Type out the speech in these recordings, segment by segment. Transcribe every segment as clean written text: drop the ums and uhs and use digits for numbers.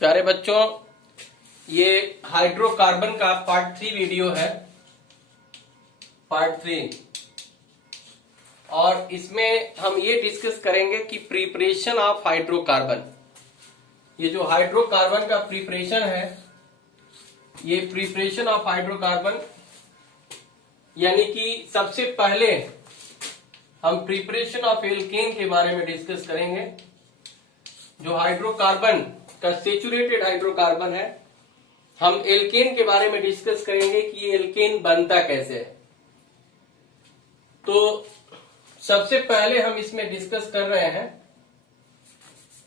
प्यारे बच्चों, ये हाइड्रोकार्बन का पार्ट 3 वीडियो है, पार्ट 3। और इसमें हम ये डिस्कस करेंगे कि प्रिपरेशन ऑफ हाइड्रोकार्बन। ये जो हाइड्रोकार्बन का प्रिपरेशन है, ये प्रिपरेशन ऑफ हाइड्रोकार्बन यानी कि सबसे पहले हम प्रिपरेशन ऑफ एल्केन के बारे में डिस्कस करेंगे। जो हाइड्रोकार्बन का सेचुरेटेड हाइड्रोकार्बन है, हम एल्केन के बारे में डिस्कस करेंगे कि ये एल्केन बनता कैसे है। तो सबसे पहले हम इसमें डिस्कस कर रहे हैं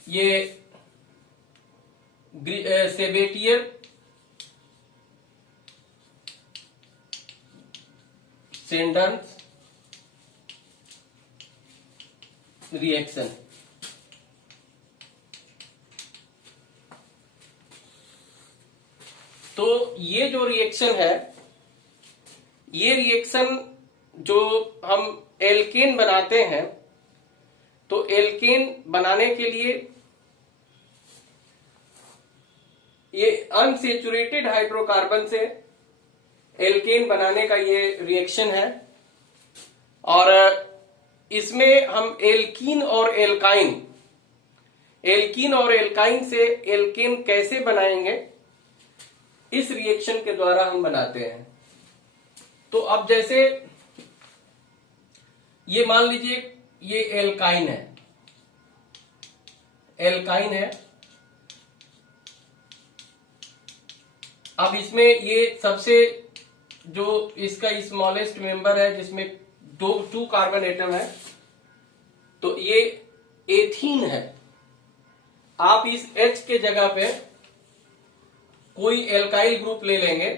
ये सेबेटियर सेंडन्स रिएक्शन। तो ये जो रिएक्शन है, ये रिएक्शन जो हम एल्केन बनाते हैं, तो एल्केन बनाने के लिए ये अनसेचुरेटेड हाइड्रोकार्बन से एल्केन बनाने का ये रिएक्शन है। और इसमें हम एल्कीन और एल्काइन से एल्केन कैसे बनाएंगे, इस रिएक्शन के द्वारा हम बनाते हैं। तो अब जैसे ये मान लीजिए ये एल्काइन है। अब इसमें ये सबसे जो इसका स्मॉलेस्ट मेंबर है, जिसमें टू कार्बन एटम है, तो ये एथीन है। आप इस H के जगह पे कोई एल्काइल ग्रुप ले लेंगे।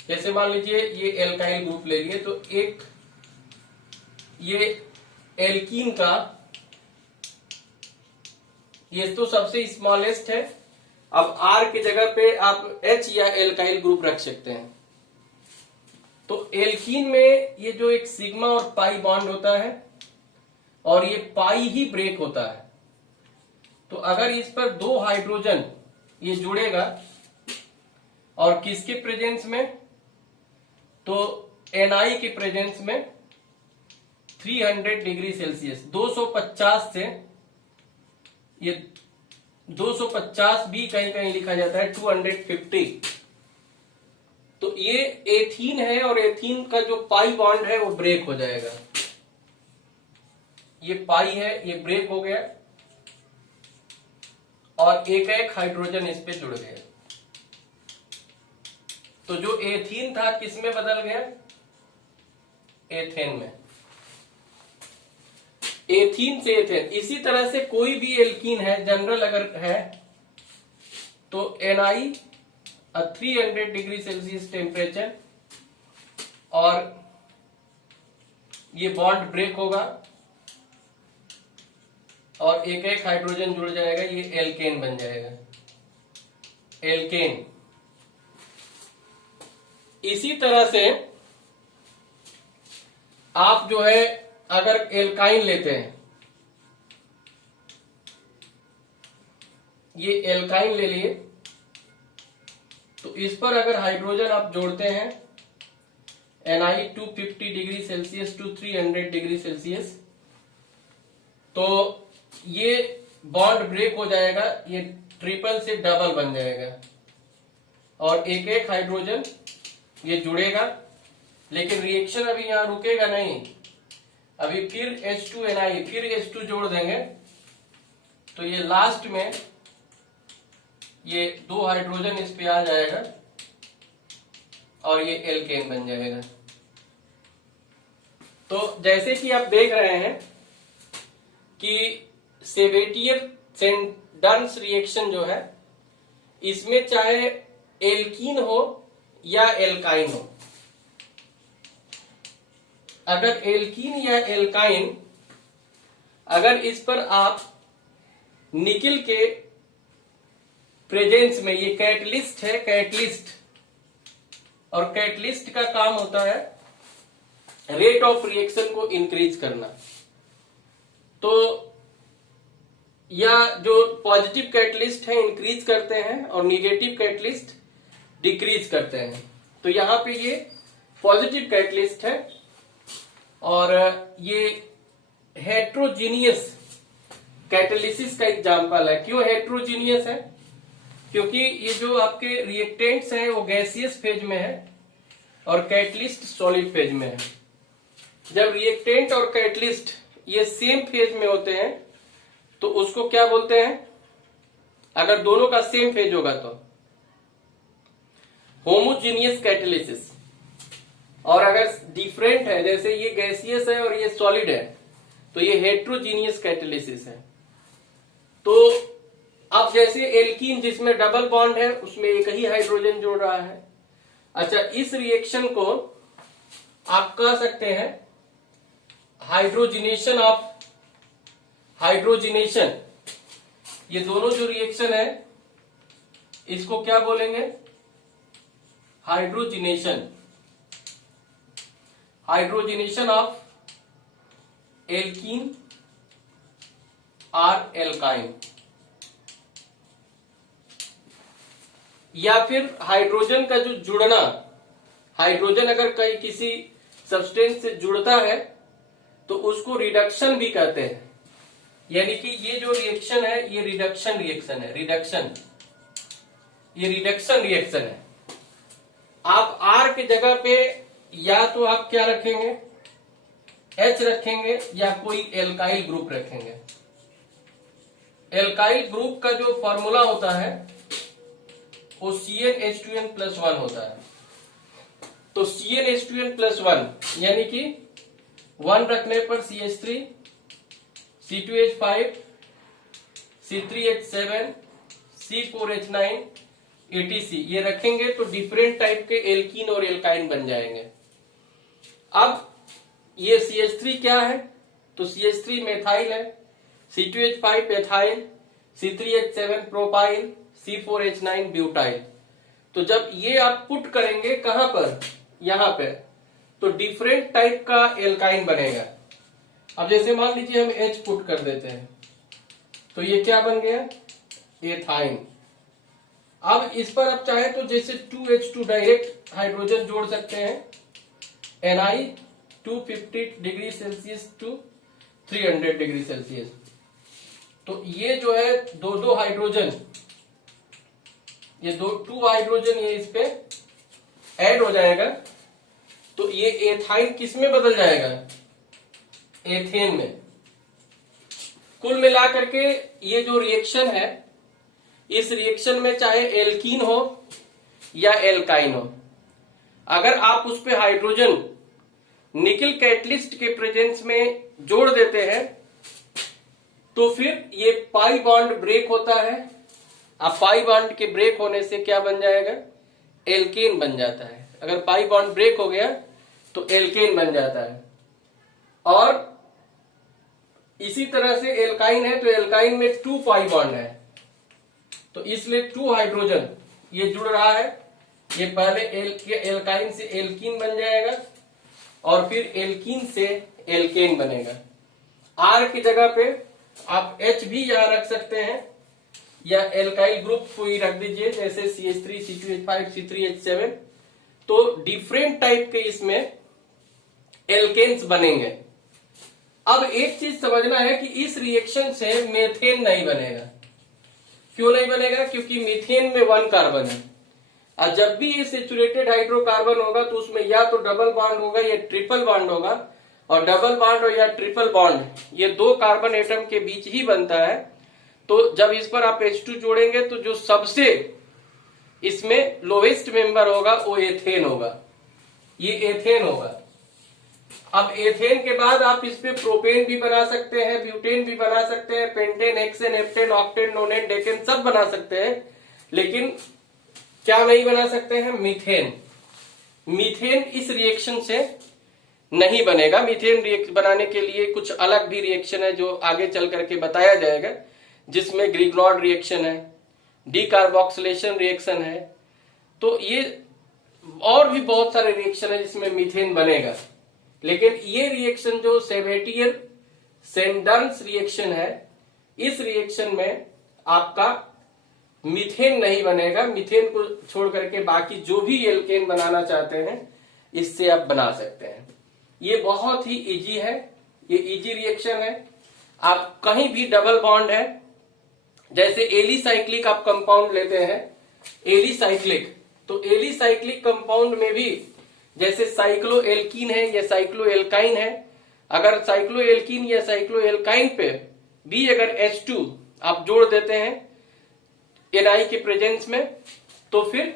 जैसे मान लीजिए ये एल्काइल ग्रुप ले लिए, तो एक ये एल्कीन का, ये तो सबसे स्मॉलेस्ट है। अब R की जगह पे आप H या एल्काइल ग्रुप रख सकते हैं। तो एल्कीन में ये जो एक सिग्मा और पाई बॉन्ड होता है, और ये पाई ही ब्रेक होता है। तो अगर इस पर दो हाइड्रोजन ये जुड़ेगा, और किसके प्रेजेंस में, तो Na के प्रेजेंस में 300 डिग्री सेल्सियस, 250 से, ये 250 भी कहीं कहीं लिखा जाता है 250। तो ये एथीन है, और एथीन का जो पाई बॉन्ड है वो ब्रेक हो जाएगा। ये पाई है, ये ब्रेक हो गया, और एक एक हाइड्रोजन इस पे जुड़ गया। तो जो एथीन था किसमें बदल गया, एथेन में। एथीन से एथेन। इसी तरह से कोई भी एल्कीन है, जनरल अगर है, तो Na 300 डिग्री सेल्सियस टेम्परेचर, और ये बॉन्ड ब्रेक होगा, और एक एक हाइड्रोजन जुड़ जाएगा, ये एल्केन बन जाएगा, एल्केन। इसी तरह से आप जो है अगर एल्काइन लेते हैं, ये एल्काइन ले लिए, तो इस पर अगर हाइड्रोजन आप जोड़ते हैं Na 250 degree Celsius to 300 degree Celsius, तो ये बॉन्ड ब्रेक हो जाएगा, ये ट्रिपल से डबल बन जाएगा, और एक एक हाइड्रोजन ये जुड़ेगा। लेकिन रिएक्शन अभी यहां रुकेगा नहीं, अभी फिर H2Na, फिर H2 जोड़ देंगे, तो ये लास्ट में ये दो हाइड्रोजन इस पे आ जाएगा, और ये एल्केन बन जाएगा। तो जैसे कि आप देख रहे हैं कि सेबेटियर सेंडन्स रिएक्शन जो है, इसमें चाहे एल्कीन हो या एल्काइन हो, अगर एल्कीन या एल्काइन, अगर इस पर आप निकिल के प्रेजेंस में, ये कैटलिस्ट है, कैटलिस्ट, और कैटलिस्ट का काम होता है रेट ऑफ रिएक्शन को इंक्रीज करना। तो या जो पॉजिटिव कैटलिस्ट है इंक्रीज करते हैं और निगेटिव कैटलिस्ट डिक्रीज करते हैं। तो यहाँ पे ये पॉजिटिव कैटलिस्ट है और ये हेट्रोजीनियस कैटालिसिस का एग्जांपल है। क्यों हेट्रोजीनियस है? क्योंकि ये जो आपके रिएक्टेंट्स हैं वो गैसियस फेज में है और कैटलिस्ट सॉलिड फेज में है। जब रिएक्टेंट और कैटलिस्ट ये सेम फेज में होते हैं तो उसको क्या बोलते हैं? अगर दोनों का सेम फेज होगा तो होमोजीनियस कैटालिसिस, और अगर डिफरेंट है जैसे ये गैसियस है और ये सॉलिड है तो ये हेट्रोजीनियस कैटालिसिस है। तो अब जैसे एल्कीन जिसमें डबल बॉन्ड है उसमें एक ही हाइड्रोजन जोड़ रहा है। अच्छा, इस रिएक्शन को आप कह सकते हैं हाइड्रोजिनेशन ऑफ हाइड्रोजिनेशन। ये दोनों जो रिएक्शन है इसको क्या बोलेंगे? हाइड्रोजिनेशन। हाइड्रोजिनेशन ऑफ एल्कीन और एल्काइन। या फिर हाइड्रोजन का जो जुड़ना, हाइड्रोजन अगर कहीं किसी सब्सटेंस से जुड़ता है तो उसको रिडक्शन भी कहते हैं। यानी कि ये जो रिएक्शन है ये रिडक्शन रिएक्शन है। रिडक्शन, ये रिडक्शन रिएक्शन है। आप R के जगह पे या तो आप क्या रखेंगे? H रखेंगे या कोई एल्काइल ग्रुप रखेंगे। एल्काइल ग्रुप का जो फॉर्मूला होता है वो CnH2n+1 होता है। तो CnH2n+1 यानी कि 1 रखने पर CH3, C2H5, C3H7, C4H9, etc ये रखेंगे तो डिफरेंट टाइप के एल्कीन और एल्काइन बन जाएंगे। अब ये CH3 क्या है? तो CH3 मेथाइल है, C2H5 ethyl, C3H7 propyl, C4H9 butyl. तो जब ये आप पुट करेंगे कहां पर? यहां पे, तो डिफरेंट टाइप का एल्काइन बनेगा। अब जैसे मान लीजिए हम H पुट कर देते हैं तो ये क्या बन गया? एथाइन। अब इस पर आप चाहे तो जैसे 2H2 डायरेक्ट हाइड्रोजन जोड़ सकते हैं, Ni 250 degree Celsius to 300 degree Celsius. तो ये जो है दो हाइड्रोजन, ये टू हाइड्रोजन ये इस पे ऐड हो जाएगा तो ये एथाइन किस में बदल जाएगा? एथेन में। कुल मिलाकर के ये जो रिएक्शन है इस रिएक्शन में चाहे एल्कीन हो या एल्काइन हो, अगर आप उस पे हाइड्रोजन निकल कैटलिस्ट के प्रेजेंस में जोड़ देते हैं तो फिर ये पाई बॉन्ड ब्रेक होता है। अब पाई बॉन्ड के ब्रेक होने से क्या बन जाएगा? एल्केन बन जाता है। अगर पाई बॉन्ड ब्रेक हो गया तो एल्केन बन जाता है। और इसी तरह से एल्काइन है तो एल्काइन में 2 पाई बॉन्ड है तो इसलिए 2 हाइड्रोजन ये जुड़ रहा है। ये पहले एल्काइन से एल्कीन बन जाएगा और फिर एल्कीन से एल्केन बनेगा। R की जगह पे आप H भी यहां रख सकते हैं या एल्काइल ग्रुप कोई रख दीजिए जैसे CH3, C2H5, C3H7। तो डिफरेंट टाइप के इसमें एल्केन्स बनेंगे। अब एक चीज समझना है कि इस रिएक्शन से मेथेन नहीं बनेगा। क्यों नहीं बनेगा? क्योंकि मीथेन में 1 कार्बन है और जब भी ये सेचुरेटेड हाइड्रोकार्बन होगा तो उसमें या तो डबल बॉन्ड होगा या ट्रिपल बॉन्ड होगा, और डबल बॉन्ड और या ट्रिपल बॉन्ड ये 2 कार्बन एटम के बीच ही बनता है। तो जब इस पर आप H2 जोड़ेंगे तो जो सबसे इसमें लोवेस्ट मेंबर होगा वो एथेन होगा, ये एथेन होगा। अब एथेन के बाद आप इस पे प्रोपेन भी बना सकते हैं, ब्यूटेन भी बना सकते हैं, pentane, hexane, heptane, octane, नोनेन, decane सब बना सकते हैं, लेकिन क्या नहीं बना सकते हैं? मीथेन। मीथेन इस रिएक्शन से नहीं बनेगा। मीथेन बनाने के लिए कुछ अलग भी रिएक्शन है जो आगे चल करके बताया जाएगा, जिसमें ग्रिग्नॉर्ड रिएक्शन है, डीकार्बोक्सिलेशन रिएक्शन है। तो ये और भी बहुत सारे रिएक्शन है जिसमें मीथेन बनेगा। लेकिन ये रिएक्शन जो सेवेटियर सेंडन्स रिएक्शन है इस रिएक्शन में आपका मीथेन नहीं बनेगा। मीथेन को छोड़ करके बाकी जो भी एल्केन बनाना चाहते हैं इससे आप बना सकते हैं। ये बहुत ही इजी है, ये इजी रिएक्शन है। आप कहीं भी डबल बॉन्ड है, जैसे एलिसाइक्लिक आप कंपाउंड लेते हैं, एलिसाइक्लिक, तो एलिसाइक्लिक कंपाउंड में भी जैसे साइक्लोएल्कीन है या साइक्लोएल्काइन है, अगर साइक्लोएल्कीन या साइक्लोएल्काइन पे भी अगर H2 आप जोड़ देते हैं Na के प्रेजेंस में, तो फिर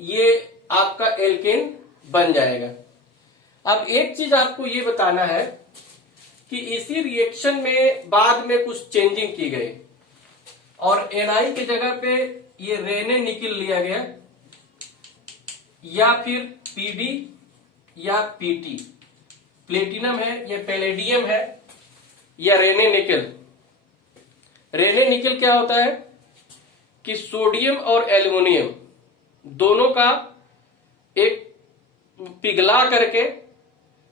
ये आपका एल्केन बन जाएगा। अब एक चीज आपको ये बताना है कि इसी रिएक्शन में बाद में कुछ चेंजिंग की गई और Na की जगह पे ये रेने निकल लिया गया, या फिर Pd या Pt, प्लेटिनम है या पैलेडियम है या रेने निकल। रेने निकल क्या होता है कि सोडियम और एल्युमिनियम दोनों का एक पिघला करके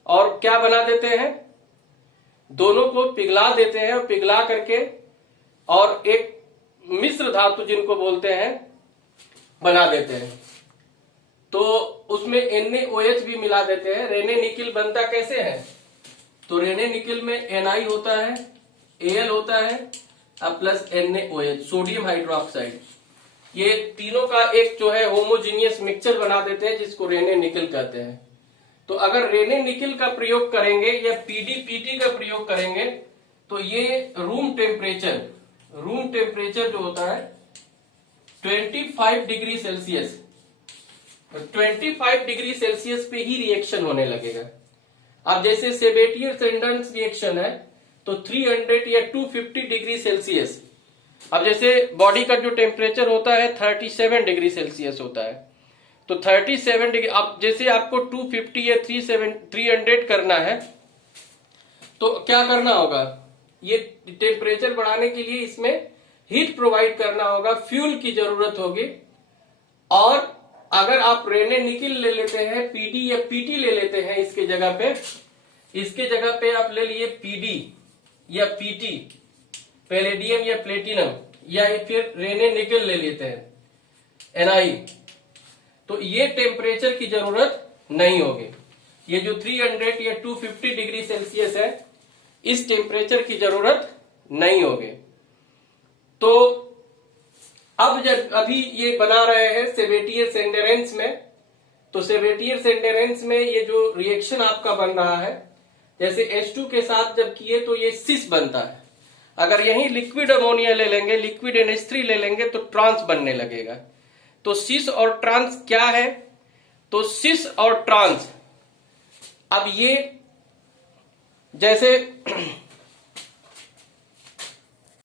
और क्या बना देते हैं, दोनों को पिघला देते हैं और पिघला करके और एक मिश्र धातु जिनको बोलते हैं बना देते हैं। तो उसमें NaOH भी मिला देते हैं। रेने निकल बनता कैसे है, तो रेने निकल में Na होता है, Al होता है अब प्लस NaOH सोडियम हाइड्रोक्साइड, ये तीनों का एक जो है होमोजीनियस मिक्सचर बना देते हैं जिसको रेने निकल कहते हैं। तो अगर रेने निकल का प्रयोग करेंगे या PdPt का प्रयोग करेंगे तो ये रूम टेम्परेचर जो होता है 25 डिग्री सेल्सियस, 25 डिग्री सेल्सियस पे ही रिएक्शन होने लगेगा। अब जैसे सेबेटियर-सेंडन्स रिएक्शन है तो 300 या 250 डिग्री सेल्सियस, अब जैसे बॉडी का जो टेम्परेचर होता है 37 डिग्री सेल्सियस होता है, तो 37 डिग्री, अब जैसे आपको 250 या 300 करना है तो क्या करना होगा, ये टेम्परेचर बढ़ाने के लिए इसमें हीट प्रोवाइड करना होगा, फ्यूल की जरूरत होगी। और अगर आप रेने निकल ले लेते हैं, पीडी या पीटी ले लेते हैं इसके जगह पे आप ले लिए पीडी या पीटी, पैलेडियम या प्लेटिनम, या फिर रेने निकल ले लेते हैं Na, तो ये टेम्परेचर की जरूरत नहीं होगी। ये जो 300 या 250 डिग्री सेल्सियस है इस टेम्परेचर की जरूरत नहीं होगी। तो अब जब अभी ये बना रहे हैं सेबेटियर-सेंडेरेंस में, तो सेबेटियर-सेंडेरेंस में ये जो रिएक्शन आपका बन रहा है, जैसे H2 के साथ जब किए तो ये सिस बनता है। अगर यही लिक्विड अमोनिया ले लेंगे, लिक्विड NH3 ले लेंगे तो ट्रांस बनने लगेगा। तो सिस और ट्रांस क्या है, तो सिस और ट्रांस, अब ये जैसे